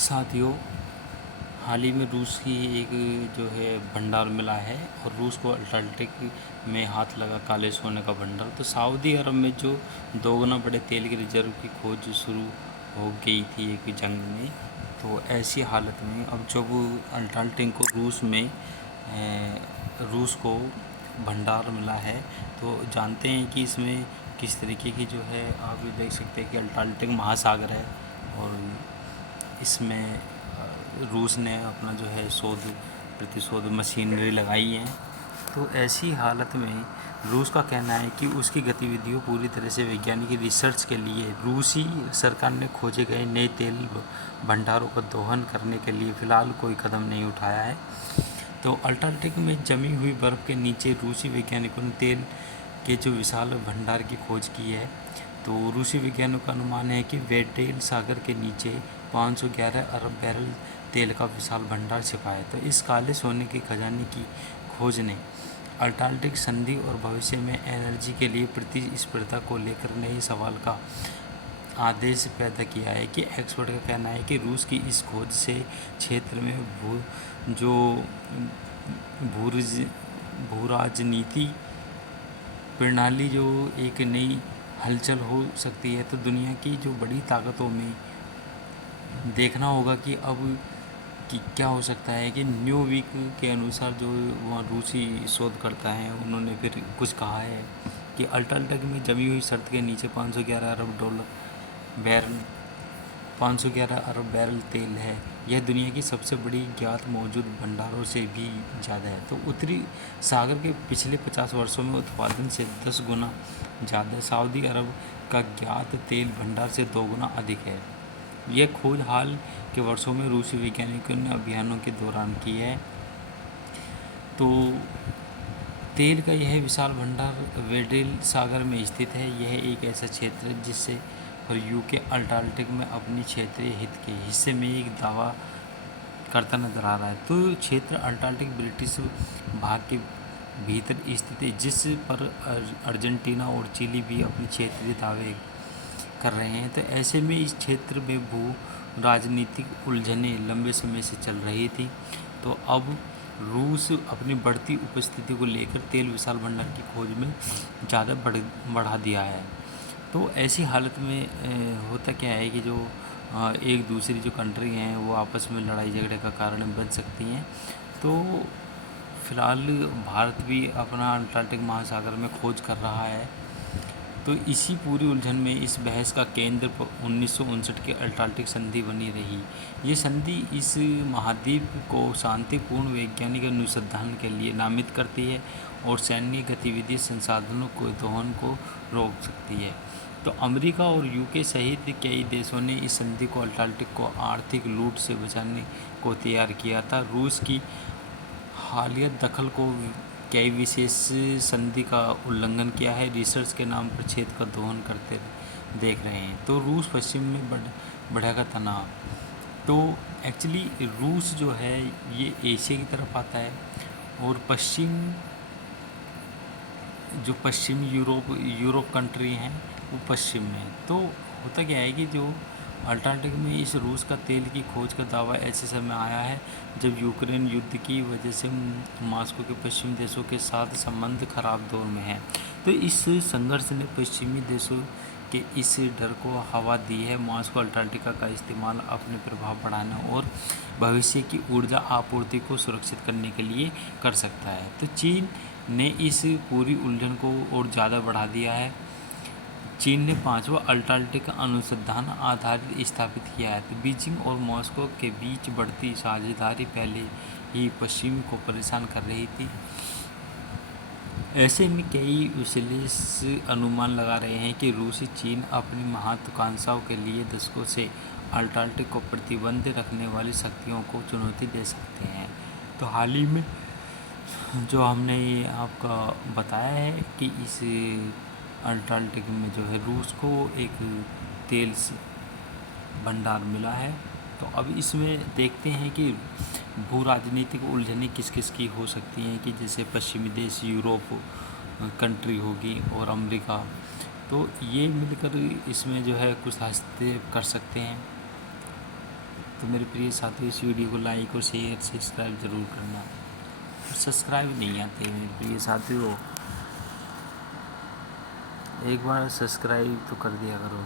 साथियों, हाल ही में रूस की एक जो है भंडार मिला है और रूस को अटलांटिक में हाथ लगा काले सोने का भंडार। तो सऊदी अरब में जो दोगुना बड़े तेल के रिजर्व की खोज शुरू हो गई थी एक जंग में। तो ऐसी हालत में अब जब अटलांटिक को रूस को भंडार मिला है, तो जानते हैं कि इसमें किस तरीके की जो है, आप ये देख सकते हैं कि अटलांटिक महासागर है और इसमें रूस ने अपना जो है प्रतिशोध मशीनरी लगाई है। तो ऐसी हालत में रूस का कहना है कि उसकी गतिविधियों पूरी तरह से वैज्ञानिक रिसर्च के लिए रूसी सरकार ने खोजे गए नए तेल भंडारों का दोहन करने के लिए फ़िलहाल कोई कदम नहीं उठाया है। तो अटलांटिक में जमी हुई बर्फ़ के नीचे रूसी वैज्ञानिकों ने तेल के जो विशाल भंडार की खोज की है। तो रूसी वैज्ञानिकों का अनुमान है कि वेडेल सागर के नीचे 511 अरब बैरल तेल का विशाल भंडार छिपा है। तो इस काले सोने के खजाने की खोज ने अटलांटिक संधि और भविष्य में एनर्जी के लिए प्रतिस्पर्धा को लेकर नए सवाल का आदेश पैदा किया है। कि एक्सपर्ट का कहना है कि रूस की इस खोज से क्षेत्र में भू राजनीति प्रणाली जो एक नई हलचल हो सकती है। तो दुनिया की जो बड़ी ताकतों में देखना होगा कि अब कि क्या हो सकता है। कि न्यू वीक के अनुसार जो वहाँ रूसी शोधकर्ता हैं, उन्होंने फिर कुछ कहा है कि अटलांटिक में जमी हुई शर्त के नीचे 511 अरब बैरल तेल है। यह दुनिया की सबसे बड़ी ज्ञात मौजूद भंडारों से भी ज़्यादा है। तो उत्तरी सागर के पिछले 50 वर्षों में उत्पादन से 10 गुना ज़्यादा सऊदी अरब का ज्ञात तेल भंडार से 2 गुना अधिक है। यह खोज हाल के वर्षों में रूसी वैज्ञानिकों ने अभियानों के दौरान की है। तो तेल का यह विशाल भंडार वेडेल सागर में स्थित है। यह एक ऐसा क्षेत्र है जिससे और यूके अटलांटिक में अपनी क्षेत्रीय हित के हिस्से में एक दावा करता नजर आ रहा है। तो क्षेत्र अटलांटिक ब्रिटिश भाग के भीतर स्थित है, जिस पर अर्जेंटीना और चिली भी अपने क्षेत्रीय दावे कर रहे हैं। तो ऐसे में इस क्षेत्र में भू राजनीतिक उलझनें लंबे समय से चल रही थी। तो अब रूस अपनी बढ़ती उपस्थिति को लेकर तेल विशाल भंडार की खोज में ज़्यादा बढ़ा दिया है। तो ऐसी हालत में होता क्या है कि जो एक दूसरी जो कंट्री हैं वो आपस में लड़ाई झगड़े का कारण बन सकती हैं। तो फिलहाल भारत भी अपना अटलांटिक महासागर में खोज कर रहा है। तो इसी पूरी उलझन में इस बहस का केंद्र 1959 की अटलांटिक संधि बनी रही। ये संधि इस महाद्वीप को शांतिपूर्ण वैज्ञानिक अनुसंधान के लिए नामित करती है और सैन्य गतिविधि संसाधनों को दोहन को रोक सकती है। तो अमेरिका और यूके सहित कई देशों ने इस संधि को अटलांटिक को आर्थिक लूट से बचाने को तैयार किया था। रूस की हालिया दखल को कई विशेष संधि का उल्लंघन किया है, रिसर्च के नाम पर क्षेत्र का दोहन करते देख रहे हैं। तो रूस पश्चिम में बढ़ेगा तनाव। तो एक्चुअली रूस जो है ये एशिया की तरफ आता है और पश्चिम यूरोप कंट्री हैं वो पश्चिम में। तो होता क्या है कि जो अटलांटिक में इस रूस का तेल की खोज का दावा ऐसे समय आया है जब यूक्रेन युद्ध की वजह से मॉस्को के पश्चिमी देशों के साथ संबंध खराब दौर में है। तो इस संघर्ष ने पश्चिमी देशों के इस डर को हवा दी है। मॉस्को अटलांटिका का इस्तेमाल अपने प्रभाव बढ़ाने और भविष्य की ऊर्जा आपूर्ति को सुरक्षित करने के लिए कर सकता है। तो चीन ने इस पूरी उलझन को और ज़्यादा बढ़ा दिया है। चीन ने 5वां अटलांटिक अनुसंधान आधारित स्थापित किया है। तो बीजिंग और मॉस्को के बीच बढ़ती साझेदारी पहले ही पश्चिम को परेशान कर रही थी। ऐसे में कई विश्लेषक अनुमान लगा रहे हैं कि रूसी चीन अपनी महत्वाकांक्षाओं के लिए दशकों से अटलांटिक को प्रतिबंध रखने वाली शक्तियों को चुनौती दे सकते हैं। तो हाल ही में जो हमने ये आपका बताया है कि इस अटलांटिक में जो है रूस को एक तेल भंडार मिला है। तो अब इसमें देखते हैं कि भू राजनीतिक उलझनें किस किस की हो सकती हैं। कि जैसे पश्चिमी देश, यूरोप कंट्री होगी और अमेरिका, तो ये मिलकर इसमें जो है कुछ हस्तक्षेप कर सकते हैं। तो मेरे प्रिय साथियों, इस वीडियो को लाइक और शेयर सब्सक्राइब ज़रूर करना। और सब्सक्राइब नहीं आते मेरे प्रिय साथियों, एक बार सब्सक्राइब तो कर दिया करो।